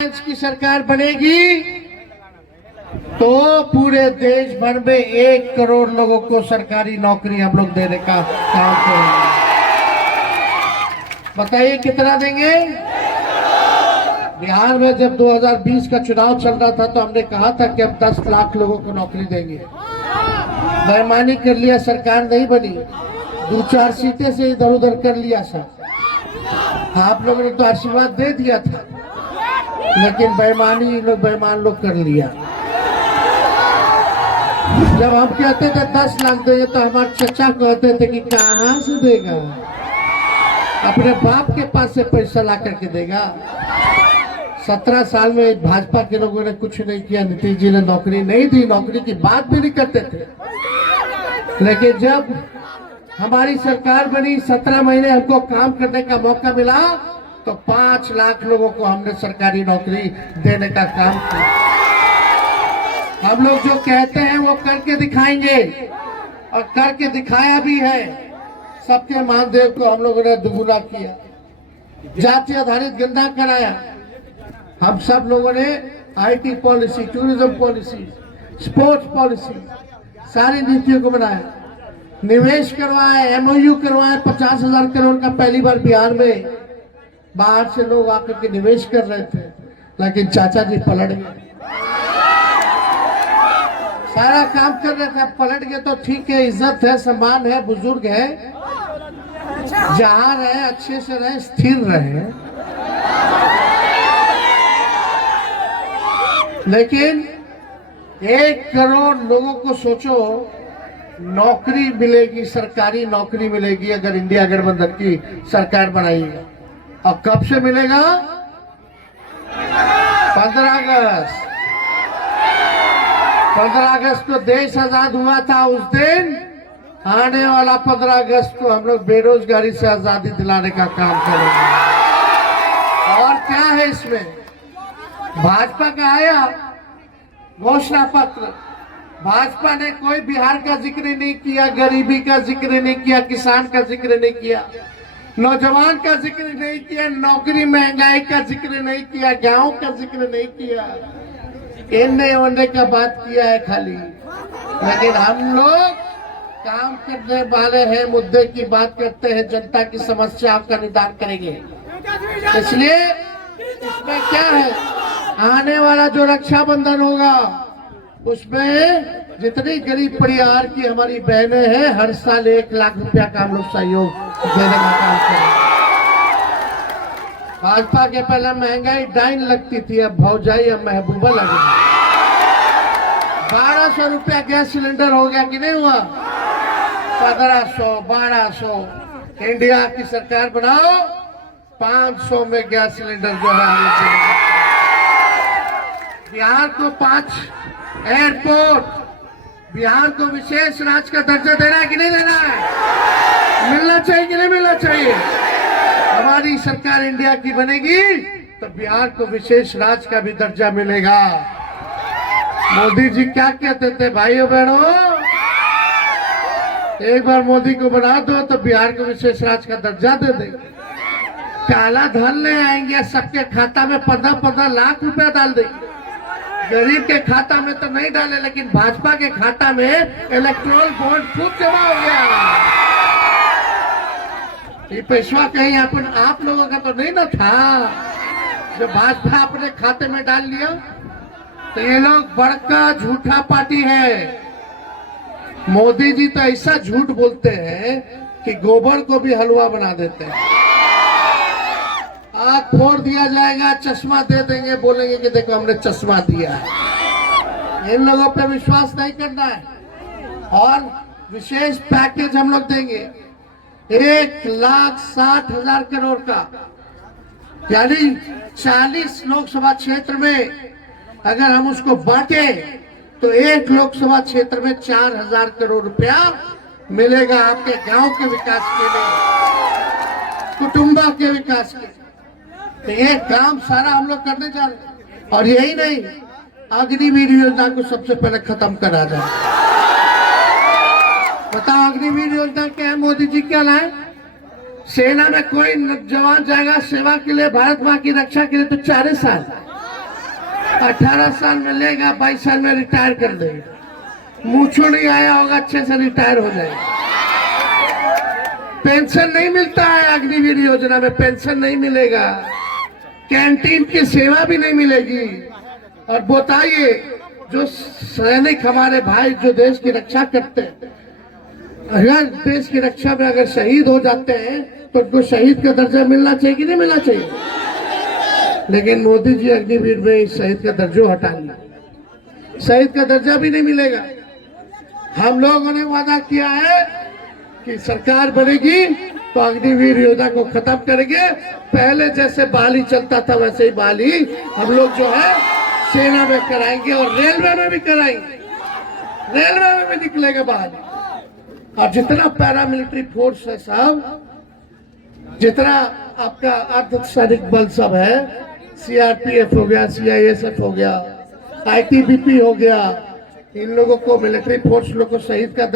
की सरकार बनेगी तो पूरे देश भर में 1 करोड़ लोगों को सरकारी नौकरी हम लोग देने का काम करेंगे। बताइए कितना देंगे? बिहार में जब 2020 का चुनाव चल रहा था तो हमने कहा था कि हम 10 लाख लोगों को नौकरी देंगे। बेईमानी कर लिया, सरकार नहीं बनी, 2-4 सीटें से इधर उधर कर लिया सब। आप लोगों ने तो आशीर्वाद दे दिया था, लेकिन बेईमानी बेईमान लोग कर लिया। जब हम कहते थे 10 लाख देंगे तो हमारे चचा कहते थे कि कहां से देगा, अपने बाप के पास से पैसा ला करके देगा। 17 साल में भाजपा के लोगों ने कुछ नहीं किया, नीतीश जी ने नौकरी नहीं दी, नौकरी की बात भी नहीं करते थे। लेकिन जब हमारी सरकार बनी, 17 महीने हमको काम करने का मौका मिला तो 5 लाख लोगों को हमने सरकारी नौकरी देने का काम किया। हम लोग जो कहते हैं वो करके दिखाएंगे और करके दिखाया भी है। सबके मानदेय को हम लोगों ने दुगुना किया, जाति आधारित गंदा कराया। हम सब लोगों ने IT policy, tourism policy, sports policy, सारी नीतियों को बनाया, निवेश करवाए, एमओयू करवाए। 50,000 करोड़ का पहली बार बिहार में बाहर से लोग आकर के निवेश कर रहे थे, लेकिन चाचा जी पलट गए। सारा काम कर रहे थे, पलट गए तो ठीक है, इज्जत है, सम्मान है, बुजुर्ग है, जहां रहे अच्छे से रहे, स्थिर रहे। लेकिन 1 करोड़ लोगों को सोचो नौकरी मिलेगी, सरकारी नौकरी मिलेगी अगर इंडिया गठबंधन की सरकार बनाएगी। और कब से मिलेगा? 15 अगस्त। 15 अगस्त को देश आजाद हुआ था। उस दिन आने वाला 15 अगस्त को हम लोग बेरोजगारी से आजादी दिलाने का काम करेंगे। और क्या है इसमें? भाजपा का आया घोषणा पत्र, भाजपा ने कोई बिहार का जिक्र नहीं किया, गरीबी का जिक्र नहीं किया, किसान का जिक्र नहीं किया, नौजवान का जिक्र नहीं किया, नौकरी महंगाई का जिक्र नहीं किया, गांव का जिक्र नहीं किया, इन्ने ओने का बात किया है खाली। लेकिन हम लोग काम करने वाले हैं, मुद्दे की बात करते हैं, जनता की समस्याओं का निदान करेंगे। इसलिए इसमें क्या है, आने वाला जो रक्षाबंधन होगा उसमें जितनी गरीब परिवार की हमारी बहनें हैं, हर साल 1 लाख रुपया का हम लोग सहयोग देने का काम करेंगे। भाजपा के पहले महंगाई डाइन लगती थी, अब भौजाई, अब महबूबा लगेगी। 1200 रुपया गैस सिलेंडर हो गया कि नहीं हुआ? 1500, 1200। इंडिया की सरकार बनाओ, 500 में गैस सिलेंडर जो है। बिहार को 5 एयरपोर्ट, बिहार को विशेष राज्य का दर्जा देना है कि नहीं देना है? मिलना चाहिए कि नहीं मिलना चाहिए? हमारी सरकार इंडिया की बनेगी तो बिहार को विशेष राज्य का भी दर्जा मिलेगा। मोदी जी क्या कहते थे भाइयों बहनों? एक बार मोदी को बना दो तो बिहार को विशेष राज्य का दर्जा दे दे। काला धन ले आएंगे, सबके खाता में 15-15 लाख रुपया डाल देंगे। गरीब के खाता में तो नहीं डाले, लेकिन भाजपा के खाता में इलेक्ट्रोल बॉन्ड खूब जमा हो गया। ये पैसा कहीं आप लोगों का तो नहीं ना था जो भाजपा अपने खाते में डाल लिया। तो ये लोग बड़का झूठा पार्टी है। मोदी जी तो ऐसा झूठ बोलते हैं कि गोबर को भी हलवा बना देते हैं। आँख फोड़ दिया जाएगा, चश्मा दे देंगे, बोलेंगे कि देखो हमने चश्मा दिया है। इन लोगों पे विश्वास नहीं करना है। और विशेष पैकेज हम लोग देंगे 1,60,000 करोड़ का, यानी 40 लोकसभा क्षेत्र में अगर हम उसको बांटे तो 1 लोकसभा क्षेत्र में 4,000 करोड़ रुपया मिलेगा आपके गांव के विकास के लिए, कुटुंबा के विकास के। तो ये काम सारा हम लोग करने जा रहे हैं। और यही नहीं, अग्निवीर योजना को सबसे पहले खत्म करा जाए। बताओ अग्निवीर योजना क्या है? मोदी जी क्या लाए? सेना में कोई जवान जाएगा सेवा के लिए, भारत माँ की रक्षा के लिए, तो 4 साल 18 साल में लेगा, 22 साल में रिटायर कर देगा। मूछो नहीं आया होगा, अच्छे से रिटायर हो जाएगा। पेंशन नहीं मिलता है, अग्निवीर योजना में पेंशन नहीं मिलेगा, कैंटीन की सेवा भी नहीं मिलेगी। और बताइए, जो सैनिक हमारे भाई जो देश की रक्षा करते हैं, अगर देश की रक्षा में अगर शहीद हो जाते हैं तो उनको शहीद का दर्जा मिलना चाहिए कि नहीं मिलना चाहिए? लेकिन मोदी जी अग्निवीर में इस शहीद का दर्जा हटा लिया, शहीद का दर्जा भी नहीं मिलेगा। हम लोगों ने वादा किया है कि सरकार बनेगी तो अग्निवीर योजना को खत्म करेंगे। पहले जैसे बहाली चलता था वैसे ही बहाली हम लोग जो है सेना में कराएंगे और रेलवे में भी कराएंगे, रेलवे में भी निकलेगा बहाली। और जितना पैरामिलिट्री फोर्स है साहब, जितना आपका अर्धसैनिक बल सब है, सीआरपीएफ हो गया, सीआईएसएफ हो गया, आईटीबीपी हो गया, इन लोगों को मिलिट्री फोर्स लोग को शहीद का